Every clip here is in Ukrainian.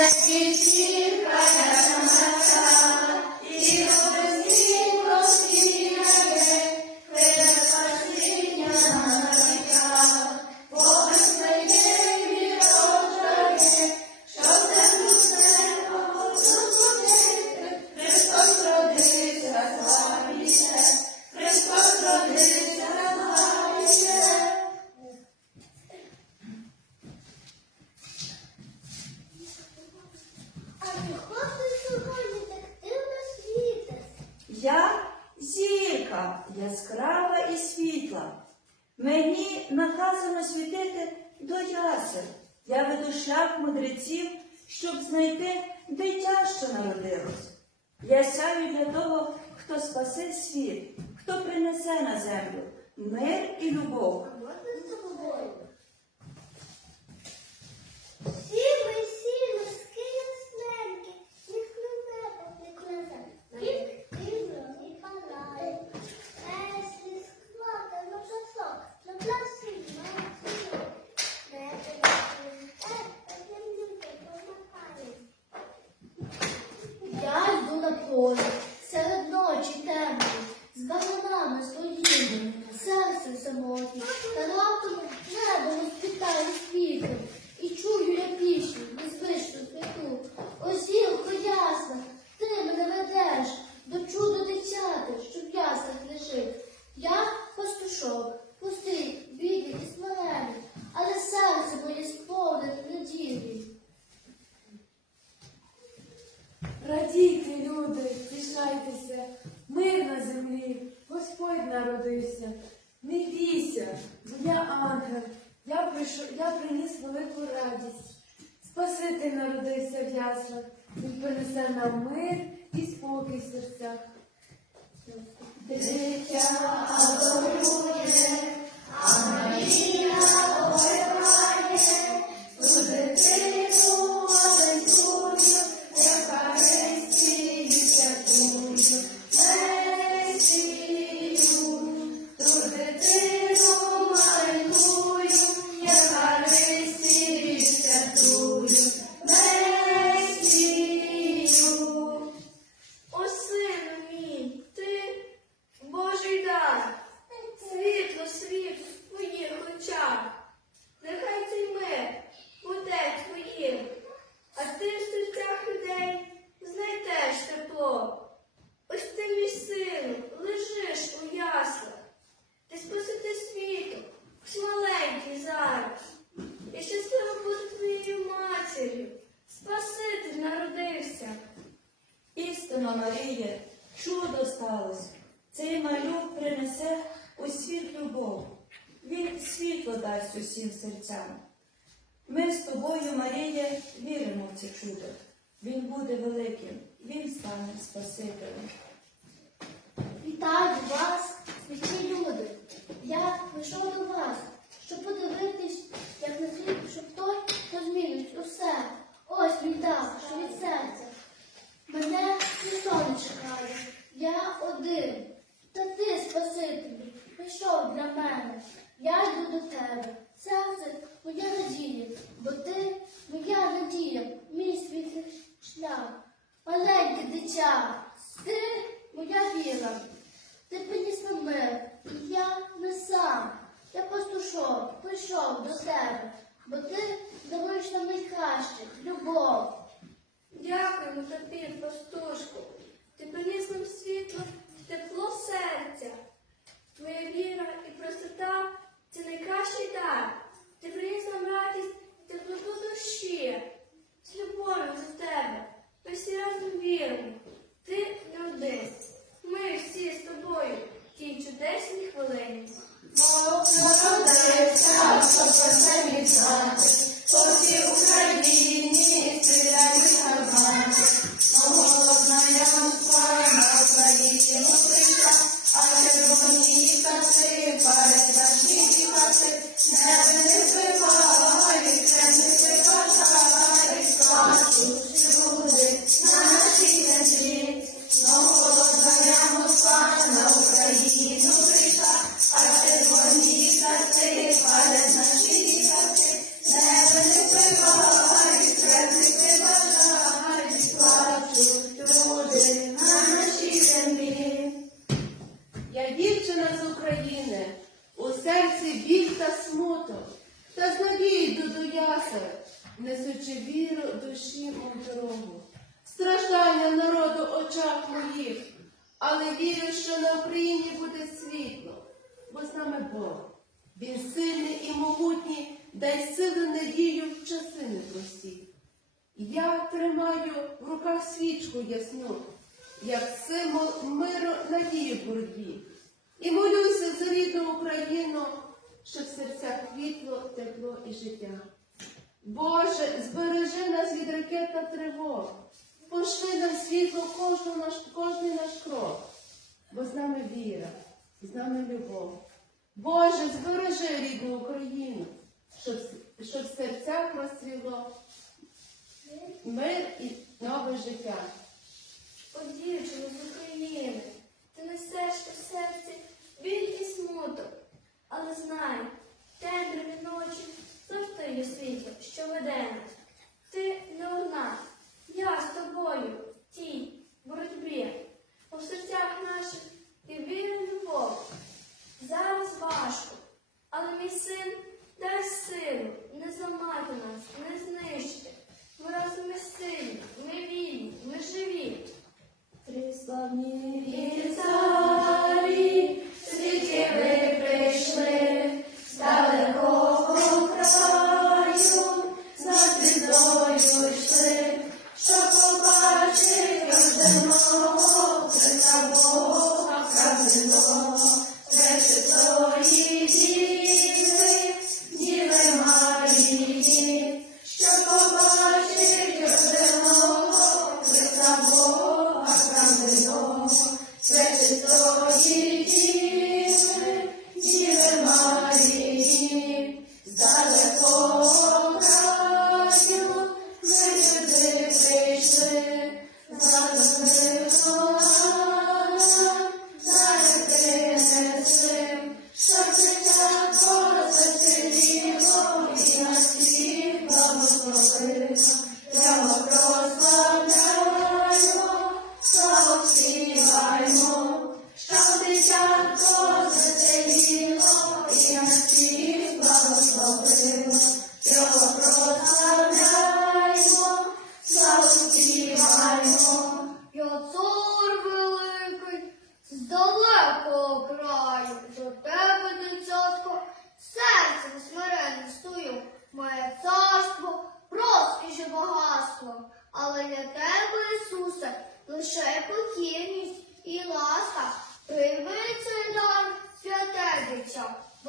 Nasir чекають для того, хто спасе світ, хто принесе на землю мир і любов. з тобою. perigoso. Він принесе нам мир і спокій в серцях. Дитя адорує, а Марія обриває у дитину. Він буде великим, він стане Спасителем. Вітаю вас, святі люди. Я прийшов до вас, щоб подивитись, як на світ, щоб той, хто змінить усе. Ось він так, що від серця. Мене ніхто не чекає. Я один. Та ти, Спаситель, прийшов для мене. Я йду до тебе. Jesus Christ, Pater Domini, Pater але вірю, що на Україні буде світло, бо з нами Бог. Він сильний і могутній, дай сили надію в часи непрості. Я тримаю в руках свічку ясну, як символ миру надії боротьбі. І молюся за рідну Україну, щоб в серцях квітло, тепло і життя. Боже, збережи нас від ракет та тривог пошли на світло кожну наш, кожний наш крок, бо з нами віра, з нами любов. Боже, збережи рідну Україну, щоб, щоб в серцях розцвіло мир і нове життя. Подіючи в Україні.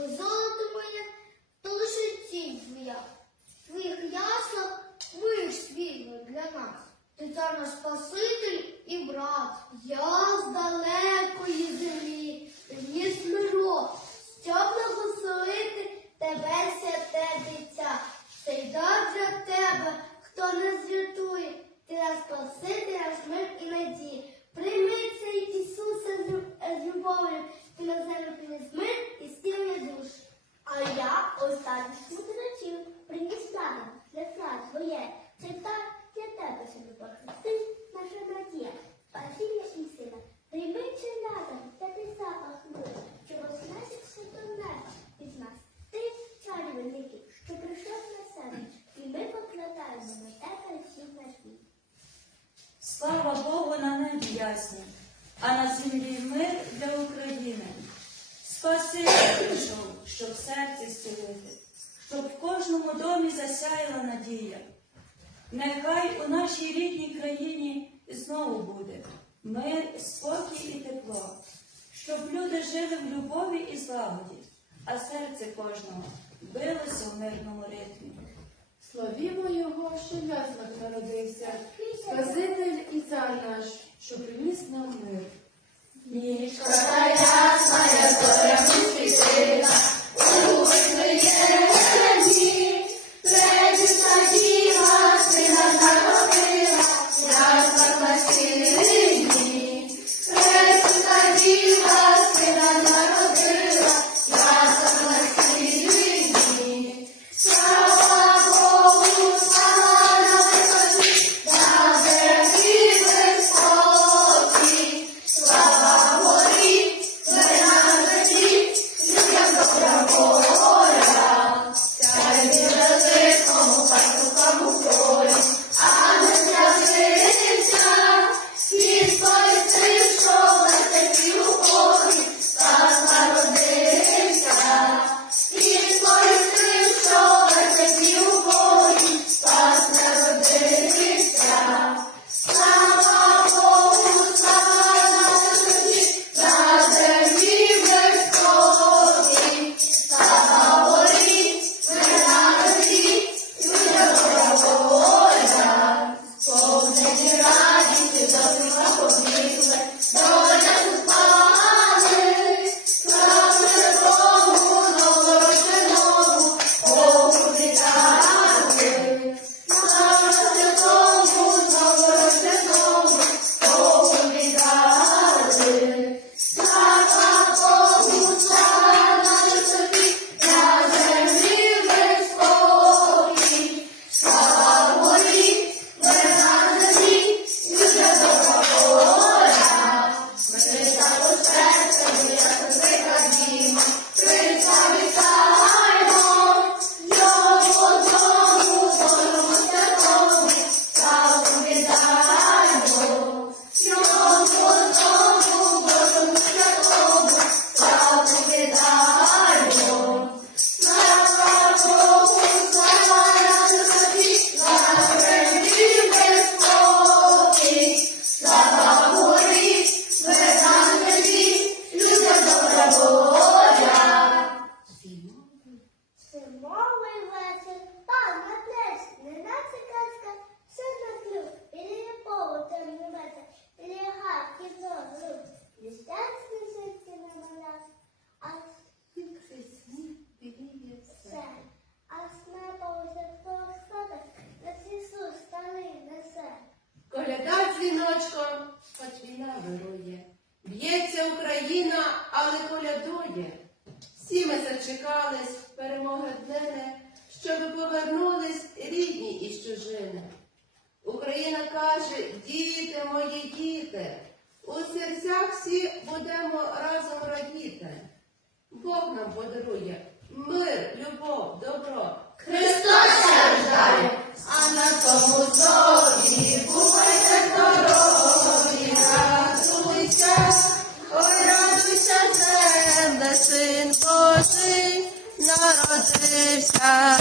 Os а на землі мир для України. Спасибо, прийшов, щоб серці зцілити, щоб в кожному домі засяяла надія. Нехай у нашій рідній країні знову буде мир, спокій і тепло, щоб люди жили в любові і злагоді, а серце кожного билося в мирному ритмі. Славімо Його, що в яснах народився, Спаситель і цар наш, що приніс нам мир. Нічка та ясна, я зоря мусить. Україна, але колядує. Всі ми зачекались, перемоги днини, щоб повернулись рідні і чужини. Україна каже, діти мої, діти, у серцях всі будемо разом радіти. Бог нам подарує мир, любов, добро. Христос рождає, а на тому зовні бувайте здорові. народився.